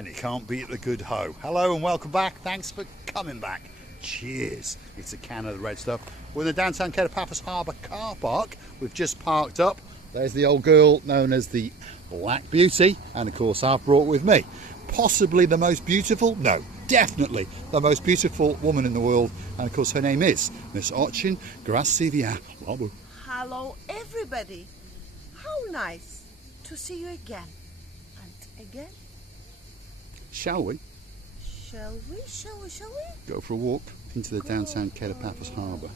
and you can't beat the good hoe. Hello and welcome back. Thanks for coming back. Cheers. It's a can of the red stuff. We're in the downtown Kato Paphos Harbour car park. We've just parked up. There's the old girl known as the Black Beauty, and of course I've brought with me possibly the most beautiful, no, definitely the most beautiful woman in the world, and of course her name is Miss Ochin Gracivia. Hello everybody. How nice to see you again and again. Shall we? Shall we? Go for a walk into the downtown Kato Paphos Harbour.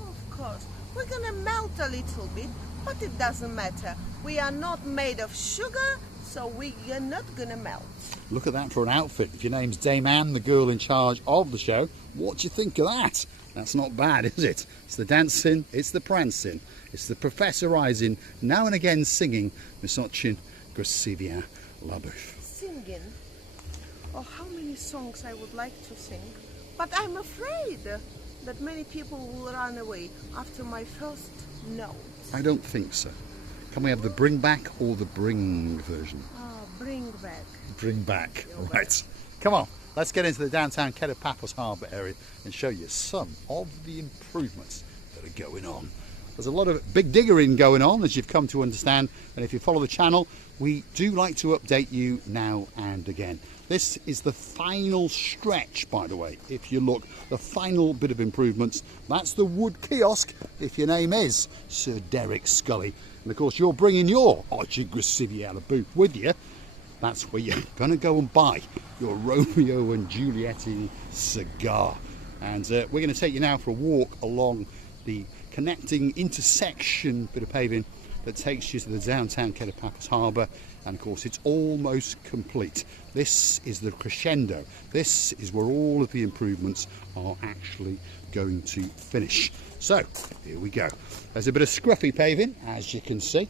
Of course. We're gonna melt a little bit, but it doesn't matter. We are not made of sugar, so we are not gonna melt. Look at that for an outfit. If your name's Dame Anne, the girl in charge of the show, what do you think of that? That's not bad, is it? It's the dancing, it's the prancing, it's the professorising, now and again singing Miss Ochin Gracivia Labouf. Singing? Oh, how many songs I would like to sing, but I'm afraid that many people will run away after my first note. I don't think so. Can we have the bring back or the bring version? Bring back. Bring back, right. Come on, let's get into the downtown Kato Paphos Harbour area and show you some of the improvements that are going on. There's a lot of big diggering going on, as you've come to understand, and if you follow the channel, we do like to update you now and again. This is the final stretch, by the way. If you look, the final bit of improvements, that's the wood kiosk, if your name is Sir Derek Scully. And of course, you're bringing your Ochin Gracivia Labouf with you. That's where you're going to go and buy your Romeo and Juliet cigar. And we're going to take you now for a walk along the connecting intersection bit of paving that takes you to the downtown Kato Paphos Harbour, and of course it's almost complete. This is the crescendo. This is where all of the improvements are actually going to finish. So here we go. There's a bit of scruffy paving, as you can see,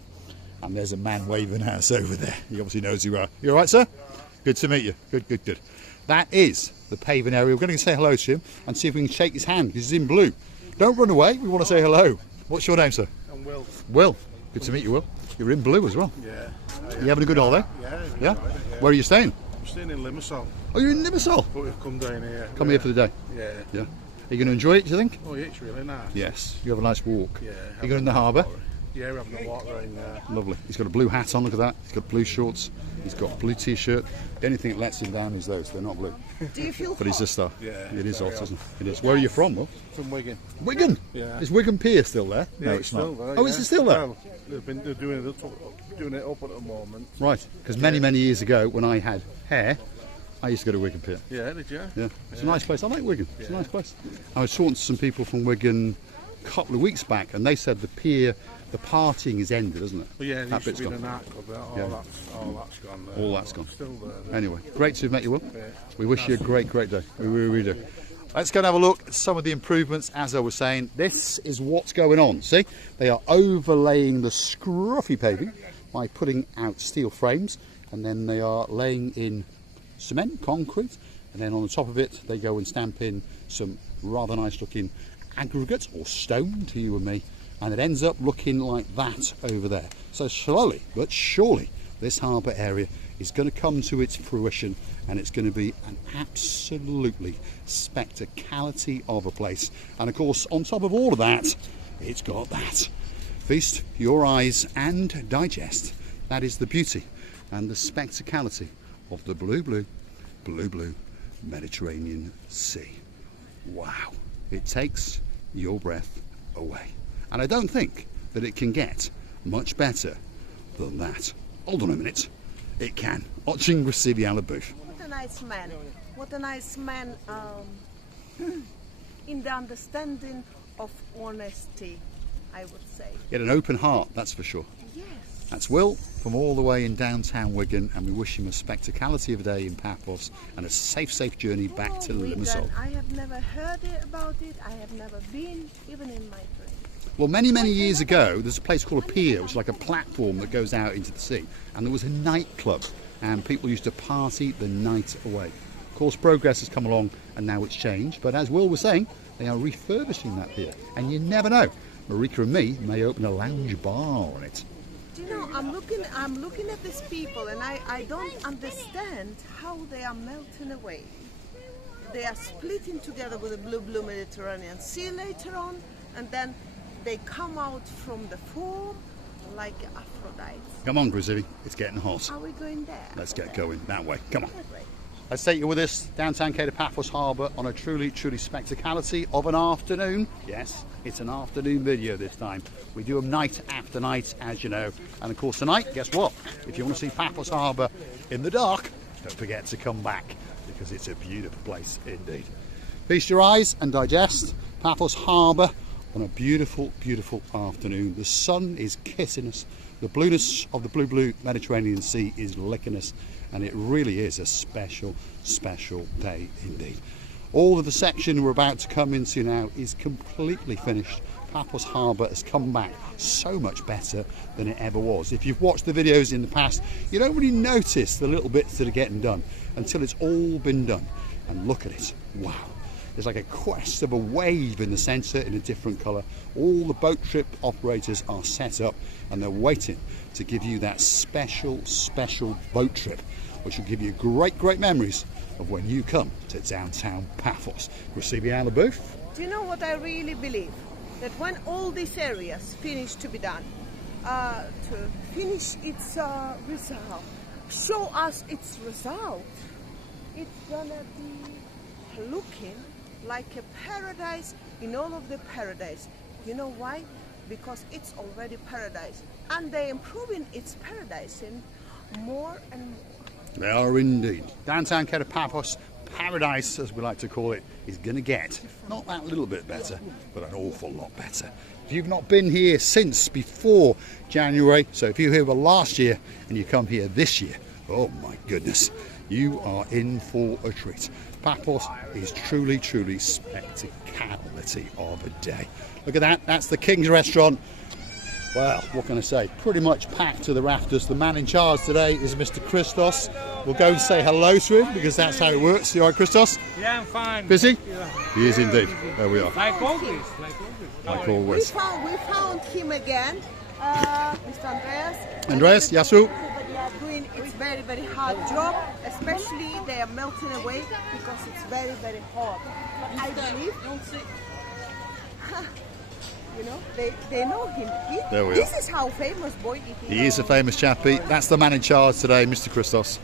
and there's a man waving at us over there. He obviously knows who you are. You all right, sir? Good to meet you. Good. That is the paving area. We're going to say hello to him and see if we can shake his hand, because he's in blue. Don't run away. We want to say hello. What's your name, sir? I'm Will. Will. Good to meet you, Will. You're in blue as well. Yeah. You having a good holiday? Yeah. Where are you staying? I'm staying in Limassol. Oh, you're in Limassol? But we've come down here. Come here for the day? Yeah. Are you going to enjoy it, do you think? Oh, yeah, it's really nice. Yes. You have a nice walk. Yeah. You going in the harbour? Yeah, we're having a walk around there. Lovely. He's got a blue hat on, look at that. He's got blue shorts. He's got a blue t-shirt. The only thing that lets him down is those. They're not blue. Do you feel But he's a star. Yeah. It is hot, isn't it? It is. Where are you from, Will? From Wigan. Wigan? Yeah. Is Wigan Pier still there? Yeah, No, it's not. still there, Oh, is it still there? Well, they're doing it up at the moment. Right. Because many years ago, when I had hair, I used to go to Wigan Pier. Yeah, did you? Yeah. It's a nice place. I like Wigan. It's a nice place. I was talking to some people from Wigan a couple of weeks back, and they said the pier, the partying is ended, isn't it? Well, yeah, there that used bit's to be gone. the nightclub. All that's gone. All that's gone. Still there. Anyway, great to have met you, Will. Yeah. We wish you a great day. We really do. Let's go and have a look at some of the improvements. As I was saying, this is what's going on. See, they are overlaying the scruffy paving by putting out steel frames, and then they are laying in cement, concrete, and then on the top of it they go and stamp in some rather nice looking aggregate or stone to you and me, and it ends up looking like that over there. So slowly but surely this harbour area is going to come to its fruition, and it's going to be an absolutely spectacality of a place. And of course, on top of all of that, it's got that. Feast your eyes and digest. That is the beauty and the spectacality of the blue Mediterranean Sea. Wow, it takes your breath away. And I don't think that it can get much better than that. Hold on a minute. It can. Ochin Gracivia Labouf. What a nice man. What a nice man in the understanding of honesty, I would say. He had an open heart, that's for sure. Yes. That's Will from all the way in downtown Wigan, and we wish him a spectacality of a day in Paphos and a safe journey back to Wigan. Limassol. I have never heard about it. I have never been, even in my dreams. Well, many years ago, there's a place called a pier, which is like a platform that goes out into the sea, and there was a nightclub, and people used to party the night away. Of course, progress has come along, and now it's changed, but as Will was saying, they are refurbishing that pier, and you never know. Marika and me may open a lounge bar on it. Do you know, I'm looking at these people, and I don't understand how they are melting away. They are splitting together with the blue Mediterranean Sea later on, and then they come out from the form like Aphrodite. Come on, Grizzly, it's getting hot. Are we going there? Let's get going that way. Come on. Let's take you with us downtown Kato, Paphos Harbour on a truly spectacality of an afternoon. Yes, it's an afternoon video this time. We do them night after night, as you know. And of course tonight, guess what? If you want to see Paphos Harbour in the dark, don't forget to come back, because it's a beautiful place indeed. Feast your eyes and digest Paphos Harbour on a beautiful afternoon. The sun is kissing us. The blueness of the blue Mediterranean Sea is licking us. And it really is a special day indeed. All of the section we're about to come into now is completely finished. Paphos Harbour has come back so much better than it ever was. If you've watched the videos in the past, you don't really notice the little bits that are getting done until it's all been done. And look at it, wow. There's like a crest of a wave in the centre in a different colour. All the boat trip operators are set up and they're waiting to give you that special boat trip, which will give you great memories of when you come to downtown Paphos. We'll see behind the booth. Do you know what I really believe? That when all these areas finish to be done, to finish its result, show us its result, it's gonna be looking like a paradise in all of the paradise. You know why? Because it's already paradise, and they're improving its paradise in more and more. They are indeed. Downtown Kato Paphos paradise, as we like to call it, is going to get not that little bit better, but an awful lot better. If you've not been here since before January, so if you were here last year and you come here this year, oh my goodness, you are in for a treat. Paphos is truly spectacality of a day. Look at that, that's the King's Restaurant. Well, what can I say? Pretty much packed to the rafters. The man in charge today is Mr. Christos. We'll go and say hello to him because that's how it works. You all right, Christos? Yeah, I'm fine. Busy? Yeah. He is indeed. There we are. Like always. Like always. We found him again, Mr. Andreas, Yasu. They are doing its very hard job, especially they are melting away because it's very hot. But I believe, you know, they know him. There we this are. is how famous boy he is. He is a famous chappie. That's the man in charge today, Mr. Christos.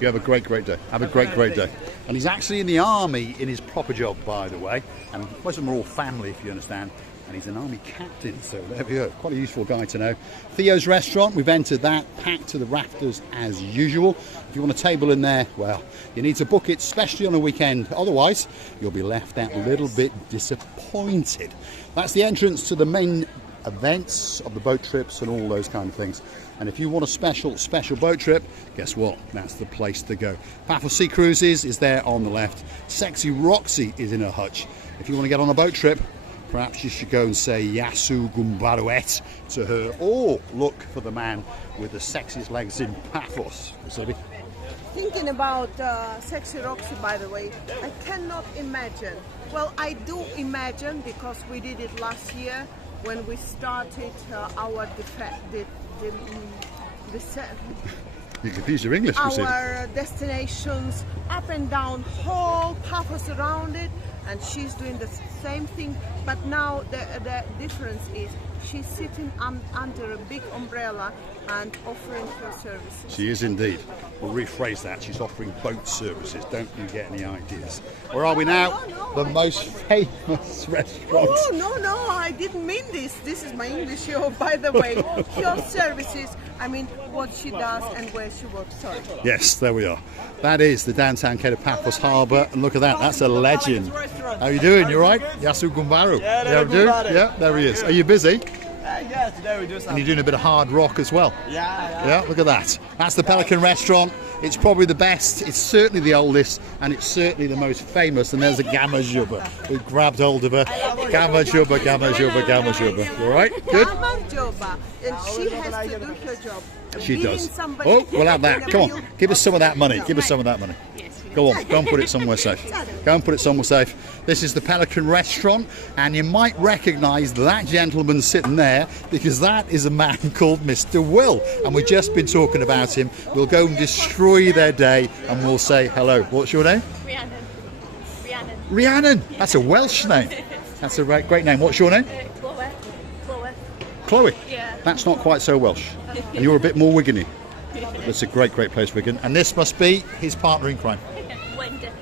You have a great day. Have a great day. And he's actually in the army in his proper job, by the way. And most of them are all family, if you understand. And he's an army captain, so there we go. Quite a useful guy to know. Theo's Restaurant, we've entered that, packed to the rafters as usual. If you want a table in there, well, you need to book it, especially on a weekend. Otherwise, you'll be left out a little bit disappointed. That's the entrance to the main events of the boat trips and all those kind of things. And if you want a special boat trip, guess what? That's the place to go. Paphos Sea Cruises is there on the left. Sexy Roxy is in her hutch. If you want to get on a boat trip, perhaps you should go and say Yasu Gumbaruet to her, or look for the man with the sexiest legs in Paphos. Thinking about Sexy Roxy, by the way, I cannot imagine. Well, I do imagine because we did it last year when we started our You confuse your English, our destinations up and down whole Paphos around it, and she's doing the same thing, but now the difference is she's sitting under a big umbrella and offering her services. She is indeed. We'll rephrase that. She's offering boat services. Don't you get any ideas? Where are we now? No. The most famous restaurant. Oh, no, I didn't mean this. This is my English show, by the way. Her services, I mean, what she does and where she works. Sorry. Yes, there we are. That is the downtown Kato Paphos Harbour. And look at that. That's a legend. How are you doing? You all right? Yasu Gumbaru. Yeah, Yeah, there he is. Are you busy? Yeah, today we do And something. you're doing a bit of hard rock as well. Yeah. Yeah, look at that. That's the Pelican restaurant. It's probably the best. It's certainly the oldest, and it's certainly the most famous. And there's a Gamma Juba. We grabbed hold of her. Gamma Juba. All right? Good? Gamma Juba. And she has to do her job. She Beating does. somebody Oh, we'll have that. in a Come on. field. Give us some of that money. Give us some of that money. Yes. Go on, go and put it somewhere safe. Go and put it somewhere safe. This is the Pelican restaurant, and you might recognise that gentleman sitting there because that is a man called Mr. Will, and we've just been talking about him. We'll go and destroy their day, and we'll say hello. What's your name? Rhiannon. Rhiannon. That's a Welsh name. That's a great name. What's your name? Chloe. Chloe. Yeah. That's not quite so Welsh, and you're a bit more Wiggany. That's a great place, Wigan. And this must be his partner in crime.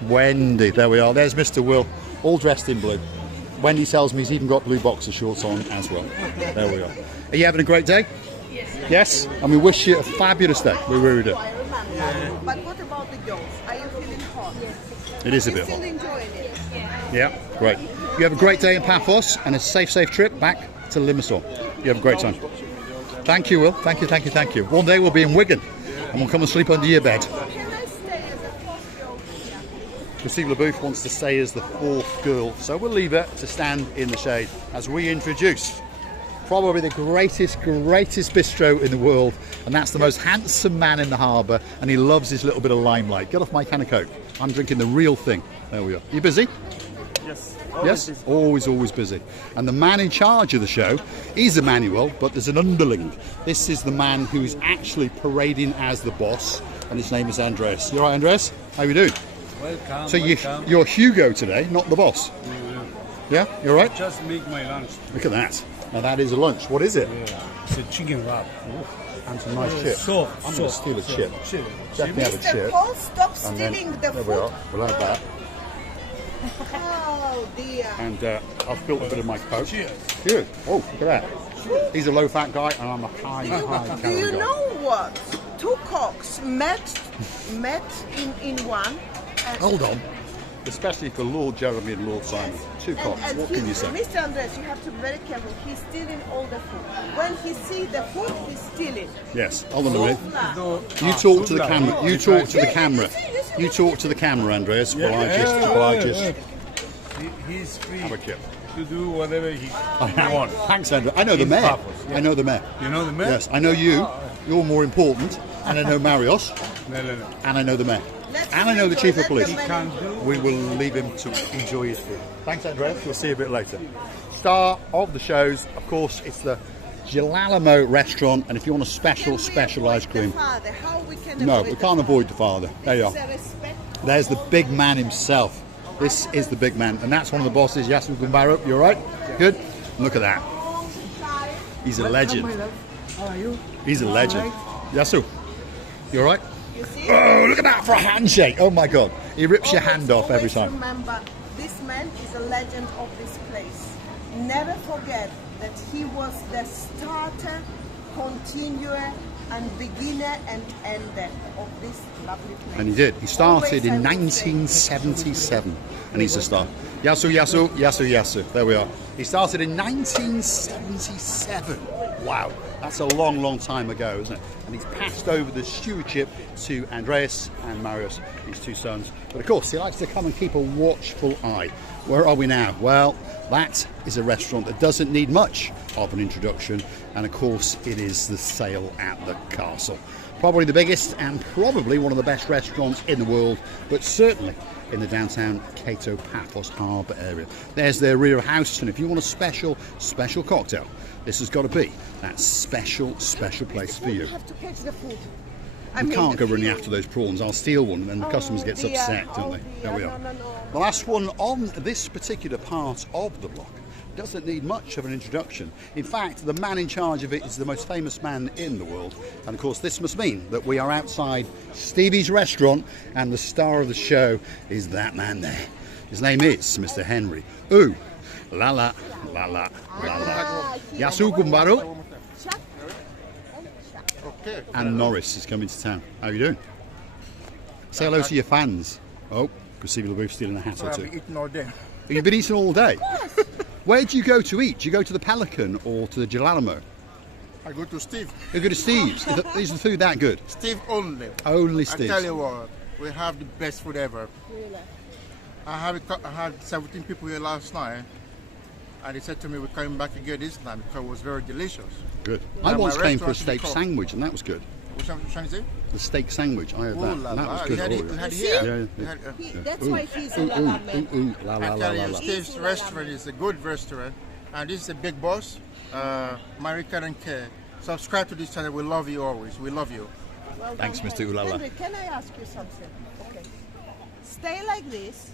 Wendy, there we are. There's Mr. Will, all dressed in blue. Wendy tells me he's even got blue boxer shorts on as well. There we are. Are you having a great day? Yes. Yes? And we wish you a fabulous day. We really do. But what about the girls? Are you feeling hot? It is a You're bit still hot. enjoying it? Yeah, great. You have a great day in Paphos and a safe trip back to Limassol. You have a great time. Thank you, Will. Thank you. One day we'll be in Wigan and we'll come and sleep under your bed. Can I stay as a fourth girl here? Stevie LaBouffe wants to stay as the fourth girl, so we'll leave her to stand in the shade as we introduce probably the greatest bistro in the world, and that's the most handsome man in the harbour, and he loves his little bit of limelight. Get off my can of Coke. I'm drinking the real thing. There we are. You busy? Yes. Yes? Always busy. And the man in charge of the show is Emmanuel, but there's an underling. This is the man who's actually parading as the boss, and his name is Andreas. You all right, Andreas? How you doing? Welcome. So welcome. you're Hugo today, not the boss. Yeah, you all right? Just make my lunch. Look at that. Now that is a lunch. What is it? It's a chicken wrap. And some nice chips. So, I'm going to steal a chip. Definitely have a Mr. chip. Paul, stop And stealing then, the there we food. are. We'll have that. Oh dear. And I've spilled a bit of my Coke. Cheers. Good. Oh, look at that. He's a low-fat guy, and I'm a high Do calorie you guy. know what? Two cocks met in one. And, Hold on. Especially for Lord Jeremy and Lord Simon. Two cocks. and What can you say? Mr. Andres, you have to be very careful. He's stealing all the food. When he sees the food, he's stealing. Yes. Hold on a minute. Sufla. You talk to the camera. You talk to the Yeah, camera. You talk to the camera, Andreas. While I just He's free have a kip. to do whatever he I wants. Thanks, Andrew. I know the In mayor. Paphos, yeah. I know the mayor. You know the man? Yes, I know you. You're more important. And I know Marios. No. And I know the mayor. Let And I him know the enjoy, chief of let police. the man Can't enjoy. do. We will leave him to enjoy his food. Thanks, Andreas. We'll see you a bit later. Star of the shows, of course, it's the Gelalamo restaurant. And if you want a Can we special ice avoid cream. the father? How we can No, avoid we the can't father? avoid the father. There you are. It's a respect. There's the big man himself. This is the big man. And that's one of the bosses, Yasu Gumbaru. You all right? Good? Look at that. He's a legend. How are you? He's a legend. Yasu, you all right? You see? Oh, look at that for a handshake. Oh my God. He rips your Always- hand off every always time. Remember, this man is a legend of this place. Never forget that he was the starter, continuer, and beginner and ender of this lovely place. And he did. He started Always, in I would say. 1977 and he's a star. Yasu. There we are. He started in 1977. Wow. That's a long time ago, isn't it? And he's passed over the stewardship to Andreas and Marius, his two sons. But of course, he likes to come and keep a watchful eye. Where are we now? Well, that is a restaurant that doesn't need much of an introduction. And of course, it is the Sail at the Castle. Probably the biggest and probably one of the best restaurants in the world, but certainly in the downtown Kato Paphos Harbour area. There's their rear house, and if you want a special cocktail, this has got to be that special place for you. You have to catch the food. You can't go running after those prawns. I'll steal one, and then the customers get upset, don't they? There we are. No. The last one on this particular part of the block doesn't need much of an introduction. In fact, the man in charge of it is the most famous man in the world. And of course, this must mean that we are outside Stevie's restaurant, and the star of the show is that man there. His name is Mr. Henry. Ooh, la la. Yasu Gumbaru. And Norris is coming to town. How are you doing? Say hello to your fans. Oh, because Stevie LaBouffe stealing a hat or I've two. been eating all day. You've been eating all day? Where do you go to eat? Do you go to the Pelican or to the Gelalamo? I go to Steve. You go to Steve's. Is the food that good? Steve only. Only I Steve's. tell you what, we have the best food ever. I had 17 people here last night, and they said to me, we're coming back again this time because it was very delicious. Good. Now, I once my came for a restaurant steak is called- sandwich, and that was good. What's I'm trying to say? The steak sandwich. I had Ooh that. la And that la. was We good. had it, Oh, we had it You see? here. Yeah, We yeah. had, That's why he's a la la man. La la I la tell la you, la. Steve's restaurant is a good restaurant, and this is the big boss, Marika and Kato. Subscribe to this channel. We love you always. We love you. Well done, Thanks, Mr. Henry. Ulala. Henry, can I ask you something? Okay. Stay like this,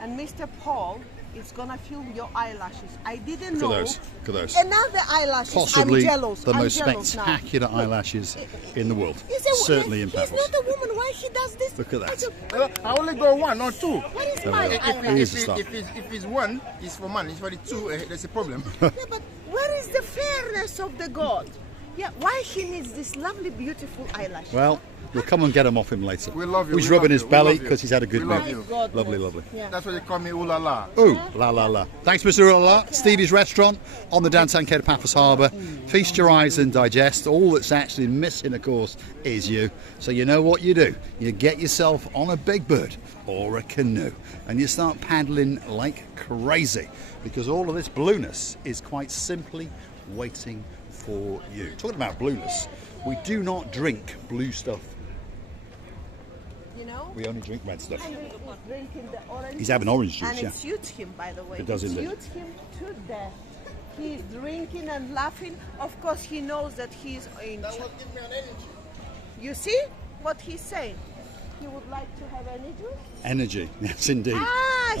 and Mr. Paul is gonna film your eyelashes. I didn't know. Look at those. Look at those. Another eyelashes. Possibly I'm jealous. the I'm most jealous now. spectacular eyelashes in the world. He's a- Certainly in he's Paphos. not a woman. Why he does this? Look at that. I said, I only go one, not two. what is Oh, my yeah. eyelash? Here's the stuff. If it's one, it's for man. It's for the two, there's a problem. Yeah, but where is the fairness of the God? Yeah, why he needs this lovely, beautiful eyelash? Well, we'll come and get him off him later. We love you, He's we rubbing love his you, we belly love you. because he's had a good We meal. love you. God Lovely, bless. lovely. Yeah. That's what they call me, ooh la la. Ooh, la la la. Thanks, Mr. Ulala. Stevie's restaurant on the downtown Kato Paphos Harbour. Feast your eyes and digest. All that's actually missing, of course, is you. So you know what you do. You get yourself on a big bird or a canoe and you start paddling like crazy because all of this blueness is quite simply waiting for you. Talking about blueness, we do not drink blue stuff. You know? We only drink red stuff. Henry is drinking the orange He's having orange juice, and yeah. it suits him, by the way. It does indeed. suits him to death. He's drinking and laughing. Of course, he knows that he's in. That will give me an energy. You see what he's saying? He would like to have energy. Energy, yes indeed.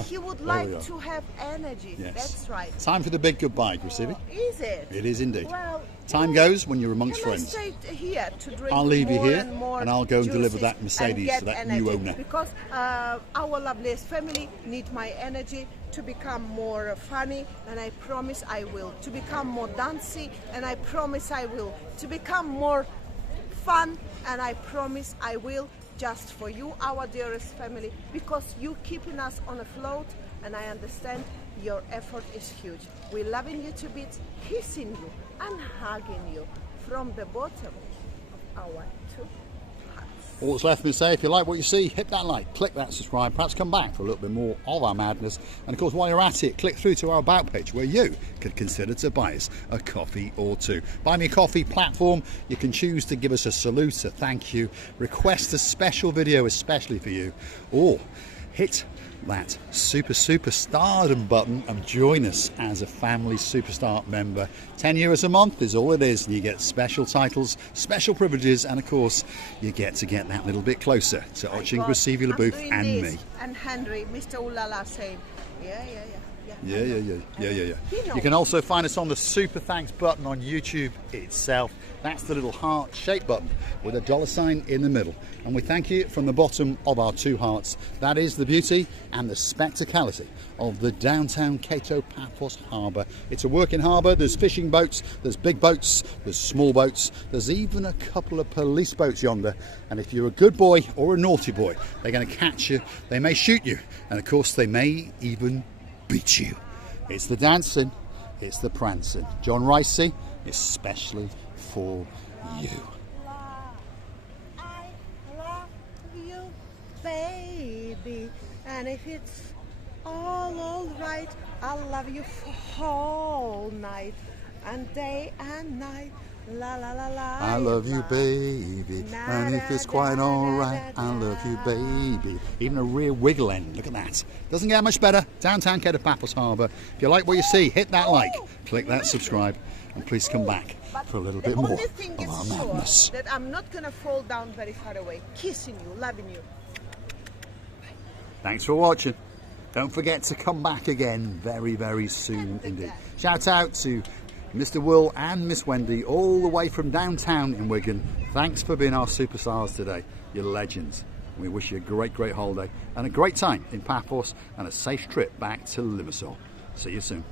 He would we like are. to have energy. Yes. That's right. Time for the big goodbye, Stevie. Is it? It is indeed. Well, Time goes when you're amongst can friends. I stay here to drink I'll leave you more here and more and I'll go and deliver juices that Mercedes and get to that energy, new owner. Because our loveliest family need my energy to become more funny, and I promise I will. To become more dancey, and I promise I will. To become more fun, and I promise I will. Just for you, our dearest family, because you keeping us on afloat, and I understand your effort is huge. We're loving you to bits, kissing you and hugging you from the bottom of our two hearts. All that's left for me to say, if you like what you see, hit that like, click that subscribe, perhaps come back for a little bit more of our madness. And of course, while you're at it, click through to our About page where you could consider to buy us a coffee or two. Buy Me a Coffee platform, you can choose to give us a salute, a thank you, request a special video especially for you, or hit that superstardom button and join us as a family superstar member. €10 a month is all it is, and you get special titles, special privileges, and of course you get to get that little bit closer to Oching God, Stevie I'm LaBooth doing and this. me. And Henry, Mr. Ulala saying, yeah. Yeah. He knows. You can also find us on the Super Thanks button on YouTube itself. That's the little heart-shaped button with a $sign in the middle. And we thank you from the bottom of our two hearts. That is the beauty and the spectacality of the downtown Kato Paphos Harbour. It's a working harbour. There's fishing boats, there's big boats, there's small boats. There's even a couple of police boats yonder. And if you're a good boy or a naughty boy, they're going to catch you. They may shoot you. And of course, they may even beat you. It's the dancing, it's the prancing. John Ricey, especially for you. I love you, baby. And if it's all right, I'll love you for all night and day and night. La la la la. I love you, baby. And if it's quite alright, I love you, baby. Even a rear wiggle end. Look at that. Doesn't get much better. Downtown Kato Paphos Harbour. If you like what you see, hit that like, click that subscribe, and please come back for a little bit more The only thing of our is madness. sure that I'm not gonna fall down very far away. Kissing you, loving you. Thanks for watching. Don't forget to come back again very, very soon indeed. Shout out to Mr. Will and Miss Wendy all the way from downtown in Wigan. Thanks for being our superstars today. You're legends. We wish you a great, great holiday and a great time in Paphos and a safe trip back to Limassol. See you soon.